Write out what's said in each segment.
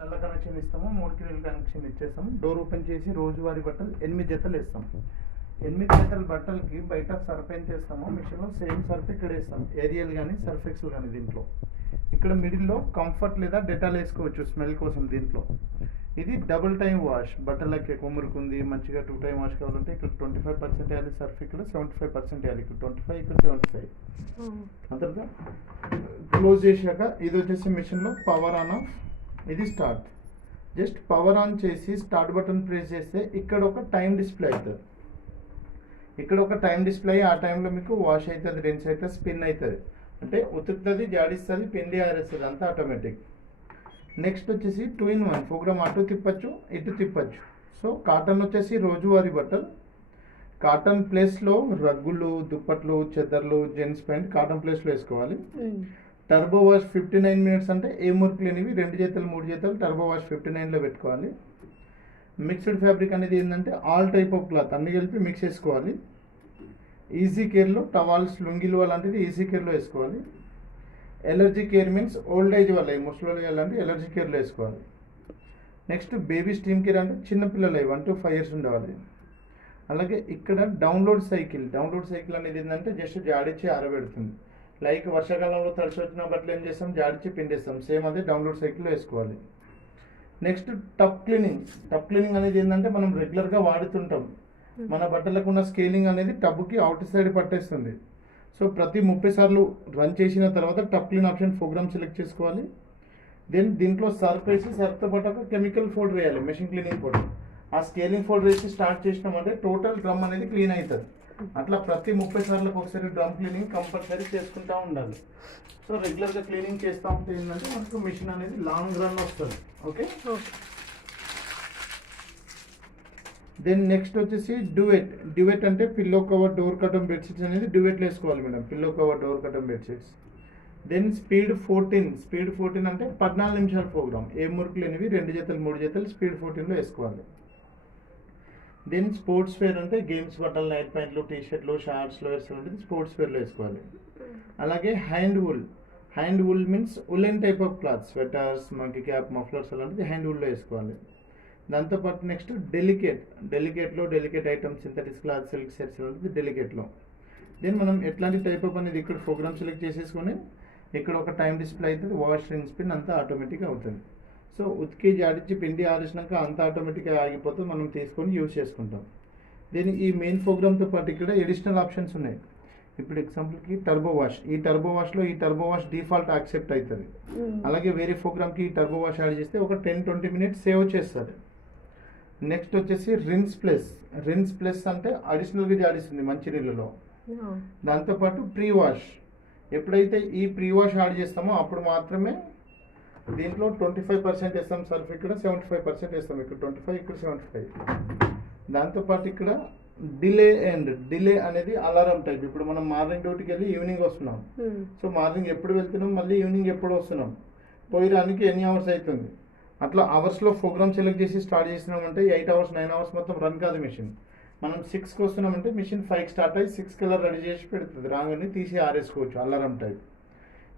నల్ల కనెక్షన్ ఇస్తాము, 3 కిలోల కనెక్షన్ ఇచ్చేస్తాము. డోర్ ఓపెన్ చేసి రోజువారీ బట్టలు 8 జతలు వేస్తాం. 8 జతల బట్టలకి బయట సర్ఫ్ ఎంత వేస్తామో మిషన్లో సేమ్ సర్ఫ్ ఇక్కడ వేస్తాం. ఏరియల్ కానీ సర్ఫ్ ఎక్సెల్ కానీ దీంట్లో. ఇక్కడ మిడిల్లో కంఫర్ట్ లేదా డెటాల్ వేసుకోవచ్చు స్మెల్ కోసం దీంట్లో. ఇది డబుల్ టైం వాష్. బట్టలకి కొమ్మురుకుంది మంచిగా 2 టైం వాష్ కావాలంటే ఇక్కడ 25% వేయాలి సర్ఫ్, ఇక్కడ 75% వేయాలి. ఇక్కడ 25, ఇక్కడ 75. ఆ తర్వాత క్లోజ్ చేశాక ఇది వచ్చేసి మిషన్లో పవర్ ఆన్ ఆఫ్. ఇది స్టార్ట్. జస్ట్ పవర్ ఆన్ చేసి స్టార్ట్ బటన్ ప్రెస్ చేస్తే ఇక్కడ ఒక టైం డిస్ప్లే అవుతుంది. ఇక్కడ ఒక టైం డిస్ప్లే ఆ టైంలో మీకు వాష్ అవుతుంది, రిన్స్ అవుతుంది, స్పిన్ అవుతుంది. అంటే ఉతుకుతుంది, జాడిస్తుంది, పిండి ఆరేస్తుంది, అంతా ఆటోమేటిక్. నెక్స్ట్ వచ్చేసి 2-in-1 ప్రోగ్రామ్ అటు తిప్పచ్చు, ఇటు తిప్పచ్చు. సో కాటన్ వచ్చేసి రోజువారీ బట్టలు. కాటన్ ప్లేస్లో రగ్గులు, దుప్పట్లు, చెద్దర్లు, జెంట్స్ ప్యాంట్ కాటన్ ప్లేస్లో వేసుకోవాలి. టర్బో వాష్ 59 మినిట్స్ అంటే ఏ మురికి లేనివి 2 జతలు 3 జతలు టర్బో వాష్ 59లో పెట్టుకోవాలి. మిక్స్డ్ ఫ్యాబ్రిక్ అనేది ఏంటంటే ఆల్ టైప్ ఆఫ్ క్లాత్ అన్ని కలిపి మిక్స్ చేసుకోవాలి. ఈజీ కేర్లో టవాల్స్, లుంగిలు అలాంటిది ఈజీ కేర్లో వేసుకోవాలి. Allergy care means old age వాళ్ళవి, ముసలి అలాంటి ఎలర్జీ కేర్లో వేసుకోవాలి. నెక్స్ట్ బేబీ స్టీమ్ కేర్ అంటే చిన్నపిల్లలు 1 to 5 years ఉండేవాళ్ళు. అలాగే ఇక్కడ డౌన్లోడ్ సైకిల్ అనేది ఏంటంటే జస్ట్ జాడిచ్చి ఆరబెడుతుంది. లైక్ వర్షాకాలంలో తడిసి వచ్చిన బట్టలు ఏం చేస్తాం, జాడిచ్చి పిండేస్తాం. సేమ్ అదే డౌన్లోడ్ సైకిల్లో వేసుకోవాలి. నెక్స్ట్ టప్ క్లీనింగ్ అనేది ఏంటంటే మనం రెగ్యులర్గా వాడుతుంటాం. మన బట్టలకు ఉన్న స్కేలింగ్ అనేది టబ్కి అవుట్ సైడ్ పట్టేస్తుంది. సో ప్రతి 30 సార్లు రన్ చేసిన తర్వాత టప్ క్లీన్ ఆప్షన్ ప్రోగ్రామ్ సెలెక్ట్ చేసుకోవాలి. దెన్ దీంట్లో సర్ఫ్ వేసి సర్ఫ్తో పాటు ఒక కెమికల్ ఫోల్డర్ వేయాలి, మెషిన్ క్లీనింగ్ ఫోల్డర్. ఆ స్కేలింగ్ ఫోల్డర్ వేసి స్టార్ట్ చేసినామంటే టోటల్ డ్రమ్ అనేది క్లీన్ అవుతుంది. అట్లా ప్రతి 30 సార్లకు ఒకసారి డ్రమ్ క్లీనింగ్ కంపల్సరీ చేసుకుంటూ ఉండాలి. సో రెగ్యులర్గా క్లీనింగ్ చేస్తూ ఉంటే ఏంటంటే మనకు మిషన్ అనేది లాంగ్ రన్ వస్తుంది. ఓకే. దెన్ నెక్స్ట్ వచ్చేసి డ్యూయెట్ అంటే పిల్లో కవర్ డోర్ కటన్ బెడ్షీట్స్ అనేది డ్యూయెట్లో వేసుకోవాలి మేడం, పిల్లో కవర్ డోర్ కటన్ బెడ్షీట్స్. దెన్ స్పీడ్ 14 అంటే 14 నిమిషాల ప్రోగ్రామ్. ఏ మురికి లేనివి 2 జతలు 3 జతలు స్పీడ్ 14లో వేసుకోవాలి. దెన్ స్పోర్ట్స్ వేర్ అంటే గేమ్స్ బట్టలు, నైట్ ప్యాంట్లు, టీషర్ట్లు, షార్ట్స్, లోయర్స్ అనేది స్పోర్ట్స్ వేర్లో వేసుకోవాలి. అలాగే hand wool means woollen type of cloth, sweaters, monkey cap, mufflers అలాంటిది హ్యాండ్ వూల్లో వేసుకోవాలి. దాంతోపాటు next delicate items, synthetic cloth, silk sets అలాంటిది డెలికేట్లో. దెన్ మనం ఎట్లాంటి టైప్ ఆఫ్ అనేది ఇక్కడ ప్రోగ్రామ్ సెలెక్ట్ చేసేసుకొని ఇక్కడ ఒక టైం డిస్ప్లే అవుతుంది, వాష్, రిన్స్, స్పిన్ అంతా ఆటోమేటిక్గా అవుతుంది. సో ఉతికి జాడించి పిండి ఆరేసినాక అంతా ఆటోమేటిక్గా ఆగిపోతే మనం తీసుకొని యూజ్ చేసుకుంటాం. దీని ఈ మెయిన్ ప్రోగ్రామ్తో పాటు ఇక్కడ ఎడిషనల్ ఆప్షన్స్ ఉన్నాయి. ఇప్పుడు ఎగ్జాంపుల్కి టర్బో వాష్. ఈ టర్బో వాష్ డిఫాల్ట్ యాక్సెప్ట్ అవుతుంది. అలాగే వేరే ప్రోగ్రామ్కి ఈ టర్బో వాష్ యాడ్ చేస్తే ఒక 10-20 minutes సేవ్ చేస్తుంది. నెక్స్ట్ వచ్చేసి రిన్స్ ప్లస్ అంటే అడిషనల్గా జాడిస్తుంది మంచినీళ్ళలో. దాంతోపాటు ప్రీ వాష్. ఎప్పుడైతే ఈ ప్రీ వాష్ యాడ్ చేస్తామో అప్పుడు మాత్రమే దీంట్లో 25% వేస్తాం సర్ఫ్, ఇక్కడ 75% వేస్తాం. ఇక్కడ 25, ఇక్కడ 75. దాంతోపాటు ఇక్కడ డిలే అనేది అలారం టైప్. ఇప్పుడు మనం మార్నింగ్ డ్యూటీకి వెళ్ళి ఈవినింగ్ వస్తున్నాం. సో మార్నింగ్ ఎప్పుడు వెళ్తున్నాం, మళ్ళీ ఈవినింగ్ ఎప్పుడు వస్తున్నాం, పోయడానికి ఎన్ని అవర్స్ అవుతుంది, అట్లా అవర్స్లో ప్రోగ్రామ్ సెలెక్ట్ చేసి స్టార్ట్ చేసినామంటే 8 hours 9 hours మొత్తం రన్ కాదు మిషన్. మనం 6కి వస్తున్నామంటే మిషన్ 5కి స్టార్ట్ అయ్యి 6 రెడీ చేసి పెడుతుంది. రాగానే తీసి ఆరేసుకోవచ్చు, అలారం టైప్.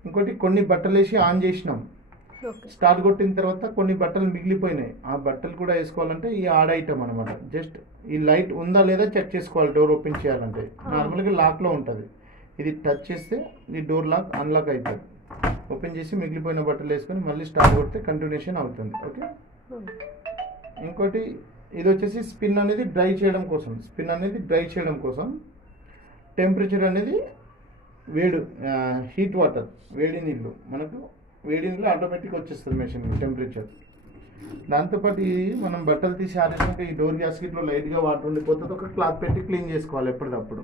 ఇంకోటి కొన్ని బట్టలు వేసి ఆన్ చేసినాం, స్టార్ట్ కొట్టిన తర్వాత కొన్ని బట్టలు మిగిలిపోయినాయి, ఆ బట్టలు కూడా వేసుకోవాలంటే ఈ ఆడ్ ఐటమ్ అనమాట. జస్ట్ ఈ లైట్ ఉందా లేదా చెక్ చేసుకోవాలి డోర్ ఓపెన్ చేయాలంటే. నార్మల్గా లాక్లో ఉంటుంది, ఇది టచ్ చేస్తే ఈ డోర్ లాక్ అన్లాక్ అవుతుంది. ఓపెన్ చేసి మిగిలిపోయిన బట్టలు వేసుకొని మళ్ళీ స్టార్ట్ కొడితే కంటిన్యూషన్ అవుతుంది. ఓకే. ఇంకోటి ఇది వచ్చేసి స్పిన్ అనేది డ్రై చేయడం కోసం టెంపరేచర్ అనేది హీట్ వాటర్, వేడి నీళ్ళు, మనకు వేడి నీళ్ళు ఆటోమేటిక్గా వచ్చేస్తుంది మెషిన్ టెంపరేచర్. దాంతోపాటు మనం బట్టలు తీసి ఆరేసినాక ఈ డోర్ గ్యాస్కెట్లో లైట్గా వాటర్ ఉండిపోతుంది, ఒక క్లాత్ పెట్టి క్లీన్ చేసుకోవాలి ఎప్పటికప్పుడు.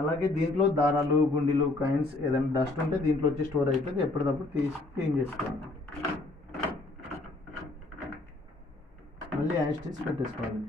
అలాగే దీంట్లో దారాలు, గుండీలు, కాయిన్స్ ఏదైనా డస్ట్ ఉంటే దీంట్లో వచ్చి స్టోర్ అవుతుంది, ఎప్పటికప్పుడు తీసి క్లీన్ చేసుకోవాలి. మళ్ళీ యాష్ తీసి పెట్టేసుకోవాలి.